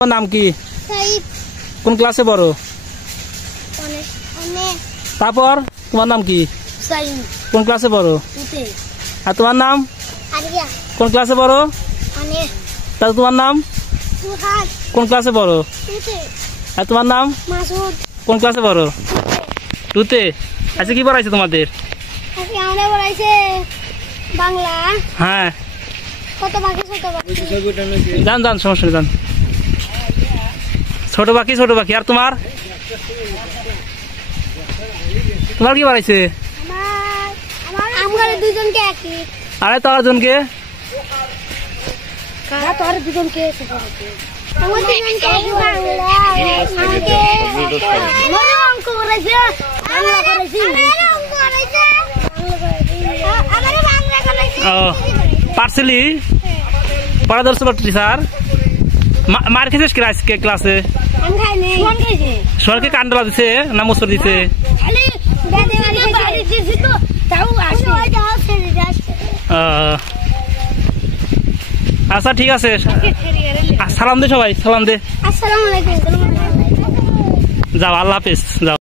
তোমার নাম কি? কোন ক্লাসে পড়ো? তারপর তোমার নাম কি? কোন ক্লাসে পড়ো? আর তোমার নাম? কোন ক্লাসে পড়ো? তাহলে তোমার নাম? কোন ক্লাসে পড়ো? আর তোমার নাম? কোন ক্লাসে পড়ো? টুতে। আচ্ছা, কি পড়াইছে তোমাদের? বাংলা। হ্যাঁ, কত বাকি ছোট বাকি জান জান, সমস্যা নেই, জান। ছোট বাকি। আর তোমার তোমার কি পড়াইছে? আমার দুজনকে একই। আরে তোর জনকে? তোর দুজনকে আমার দুজনকে বাংলা। আমাকে অঙ্ক করাইছে, বাংলা করাইছে, অঙ্ক করাইছে, আমারে বাংলা করাইছে। ও, পারছিলি? পড়া ধরছে টিচার? মার খেয়েছিস কি আজকে ক্লাসে? আমি খাইনি। কোন খাইছে? সরকে কান্ডলা দিছে না মুসর দিছে? খালি বেদে বাড়ি দিছি তো তাও আসে। ওই যাও ছেড়ে যাচ্ছে। আচ্ছা, ঠিক আছে, সালাম দে সবাই, সালাম দে। আসসালামু আলাইকুম। যাও, আল্লাহ হাফেজ, যাও।